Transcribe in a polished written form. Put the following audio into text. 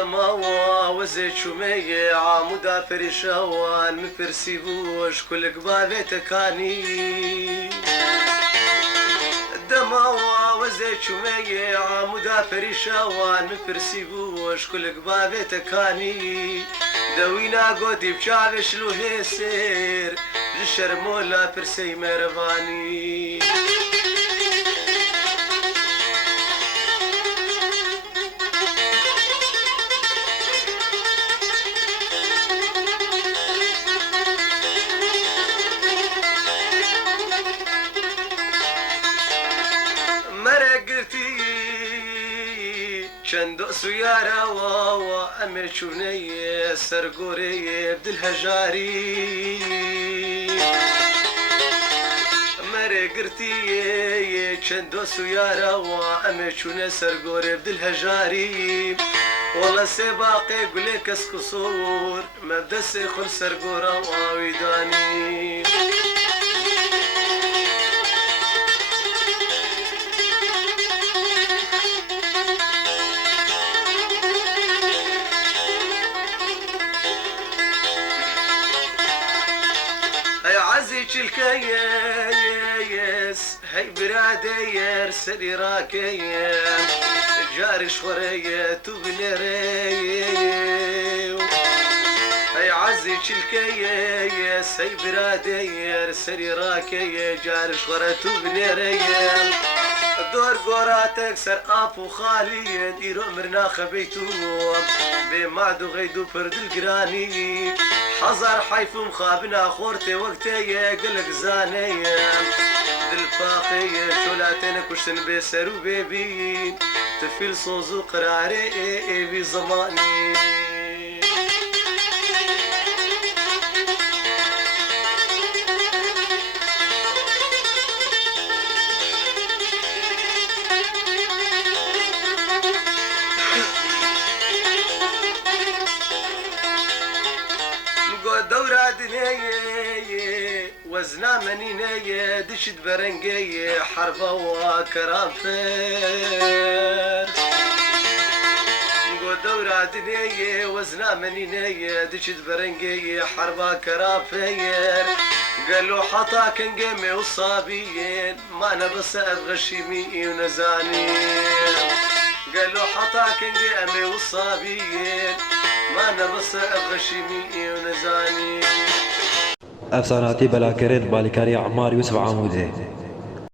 دماوا وزي شمي عمودا فريشوان مفرسيبوش كل قبابي تكاني دماوا وزي شمي عمودا فريشوان مفرسيبوش كل قبابي تكاني دوينا قودي بشعبش لو هيسير جشرمولا فرسي ميرفاني شندو سيارة واوا أمي شوني سرقوري بدل هجاري مري قرتي شندو سيارة واوا أمي شوني سرقوري بدل هجاري والله سباقي قولك اسكسور مبدا سيخل سرقورة واويداني عزيج الكيس هاي برادير سري راكير جاري شوري تبنري هاي عزيج الكيس هاي برادير سري راكير جاري شوري تبنري دور قوراتك سر ابو خالي ديرو مرنا خبيتو بمعدو غيدو فرد القراني حزر حيف مخابنا خورتي وقتي قلق زاني دلفاقي شولاتين كشتن بسرو بيبين تفيل صوزو قراري بي زماني دورة دنيا وزنا منيني دشت برنجي حربة وكرافير دورة دنيا وزنا منيني دشت برنجي حربة كرافير قالوا حطا كان قيمي وصابيين ما انا بس ابغى شيمي ونزاني قالوا حطا كان قيمي وصابيين ما انا بس ابغى شيمي ونزاني افساناتي بلا كريت بالكاري عمار يوسف عمودي.